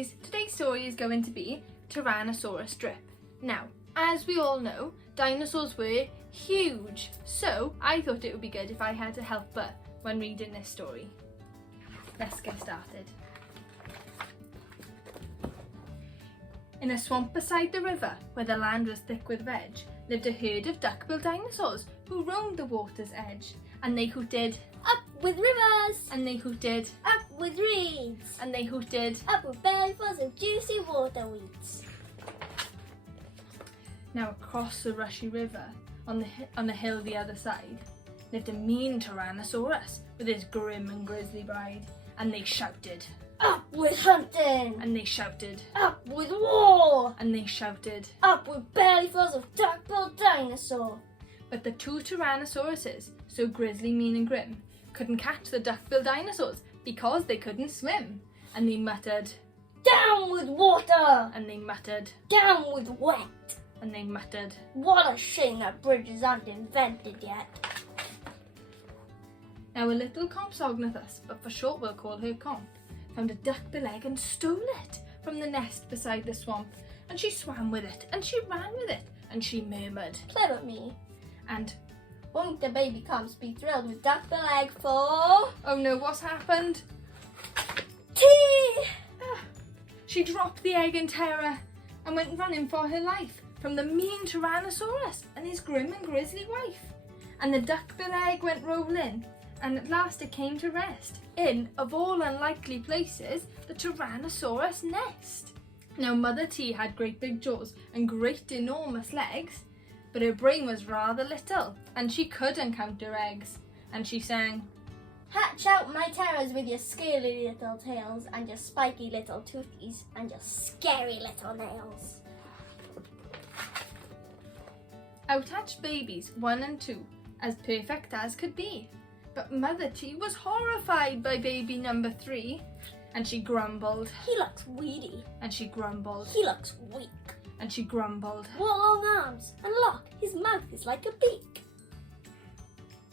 boys, today's story is going to be Tyrannosaurus Drip. Now, as we all know, dinosaurs were huge, so I thought it would be good if I had a helper when reading this story. Let's get started. In a swamp beside the river, where the land was thick with veg, lived a herd of duck-billed dinosaurs who roamed the water's edge. And they hooted, "Up with rivers!" and they hooted, "Up with reeds!" and they hooted. "Up with bellyfuls of juicy water weeds!" Now across the rushy river, on the hill the other side, lived a mean Tyrannosaurus with his grim and grisly bride. And they shouted, "Up with hunting!" and they shouted, "Up with war!" and they shouted. "Up with bellyfuls of duck-billed dinosaur!" But the two Tyrannosauruses, so grisly, mean and grim, couldn't catch the duck-billed dinosaurs because they couldn't swim. And they muttered, "Down with water!" and they muttered, "Down with wet!" and they muttered. What a shame that bridges aren't invented yet. Now a little Compsognathus, but for short we'll call her Comp, found a duck-bill egg and stole it from the nest beside the swamp. And she swam with it, and she ran with it, and she murmured, Clever me. and Won't the baby Comps be thrilled with duck-bill egg for oh no, what's happened? tea? She dropped the egg in terror and went running for her life from the mean Tyrannosaurus and his grim and grisly wife. And the duck-bill egg went rolling, and at last it came to rest in, of all unlikely places, the Tyrannosaurus nest. Now Mother T had great big jaws and great enormous legs, but her brain was rather little, and she couldn't count her eggs. And she sang, Hatch out my terrors with your scaly little tails and your spiky little toothies and your scary little nails. out hatched babies 1 and 2, as perfect as could be. But Mother T was horrified by baby number 3, and she grumbled, He looks weedy. and she grumbled, He looks weak. and she grumbled. What long arms, and look, his mouth is like a beak.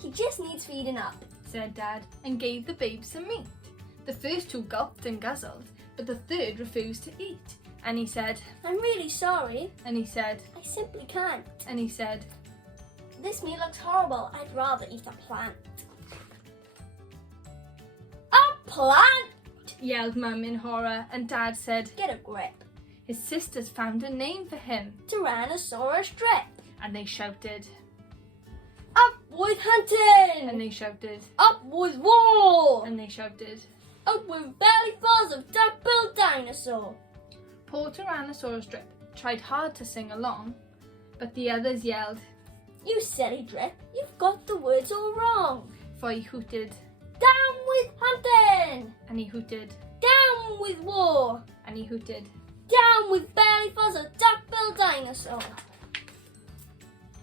He just needs feeding up. Said Dad, and gave the babe some meat. The first 2 gulped and guzzled, but the third refused to eat. And he said, I'm really sorry. and he said, I simply can't. and he said, This meat looks horrible. I'd rather eat a plant. A plant? yelled Mum in horror, and Dad said, Get a grip. his sisters found a name for him, Tyrannosaurus Drip. and they shouted, Up with hunting. and they shouted, Up with war. and they shouted. Up with bellyfuls of duck-billed dinosaur. Poor Tyrannosaurus Drip tried hard to sing along, but the others yelled, You silly Drip, you've got the words all wrong. for he hooted, Down with hunting. and he hooted, Down with war. and he hooted. Down with bellyfuls of duck-billed dinosaur.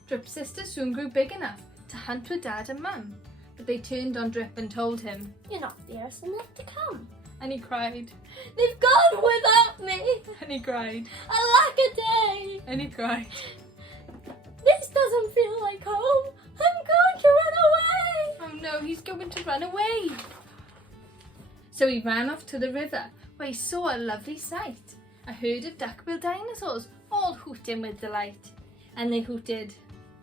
Drip's sisters soon grew big enough to hunt with Dad and Mum, but they turned on Drip and told him, You're not fierce enough to come. and he cried, They've gone without me. and he cried, Alack-a-day. and he cried. This doesn't feel like home. I'm going to run away. Oh no, he's going to run away. So he ran off to the river, where he saw a lovely sight, a herd of duck-billed dinosaurs, all hooting with delight. And they hooted,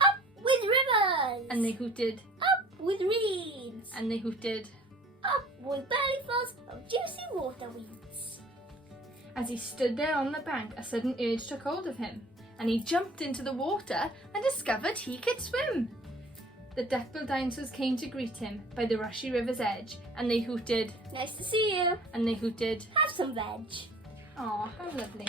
Up with rivers. and they hooted, Up with reeds. and they hooted. Up with bellyfuls of juicy water weeds. As he stood there on the bank, a sudden urge took hold of him, and he jumped into the water and discovered he could swim. The duck-billed dinosaurs came to greet him by the rushy river's edge, and they hooted, Nice to see you. and they hooted. Have some veg. Aw, how lovely.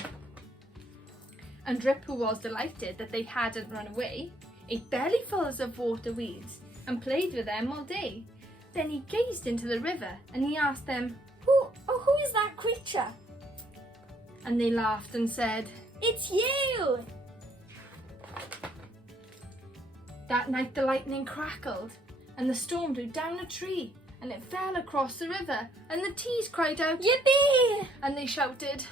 And Drip, who was delighted that they hadn't run away, ate bellyfuls of water weeds and played with them all day. Then he gazed into the river and he asked them, Who is that creature? and they laughed and said, It's you. That night the lightning crackled, and the storm blew down a tree, and it fell across the river, and the T's cried out, Yippee. and they shouted,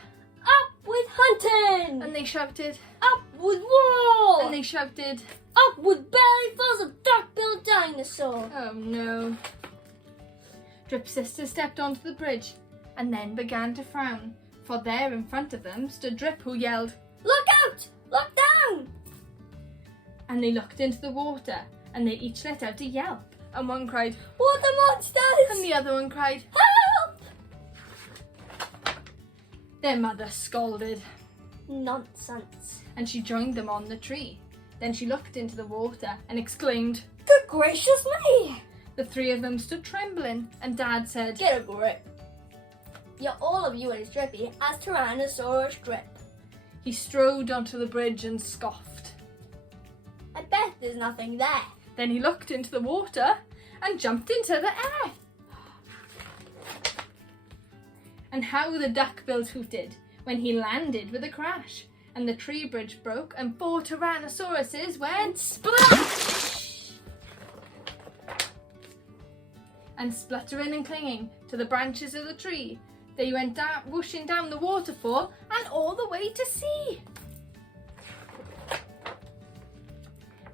Up with hunting. and they shouted, Up with war. and they shouted. Up with bellyfuls of duck-billed dinosaur. Oh no. Drip's sister stepped onto the bridge, and then began to frown, For there in front of them stood Drip, who yelled, Look out! Look down! and they looked into the water, and they each let out a yelp, and one cried, Water monsters! and the other one cried, Help! Their mother scolded, Nonsense. and she joined them on the tree. Then she looked into the water and exclaimed, Good gracious me! The three of them stood trembling, and Dad said, Get a grip. You're all of you as drippy as Tyrannosaurus Drip. He strode onto the bridge and scoffed. I bet there's nothing there. Then he looked into the water and jumped into the air. And how the duck-bills hooted when he landed with a crash, and the tree bridge broke, and 4 Tyrannosauruses went splash! And spluttering and clinging to the branches of the tree, they went down, whooshing down the waterfall and all the way to sea.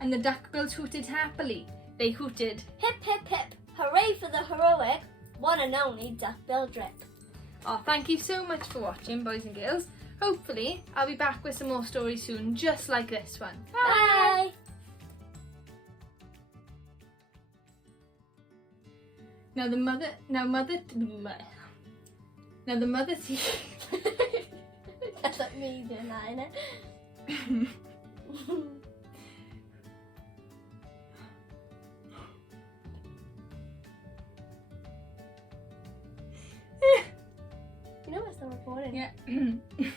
And the duck-bills hooted happily. They hooted, Hip, hip, hip. Hooray for the heroic one and only duck-bill Drip. Oh, thank you so much for watching, boys and girls. Hopefully, I'll be back with some more stories soon, just like this one. Bye! Now the mother That's like me doing that, innit? You know we're still recording. Yeah.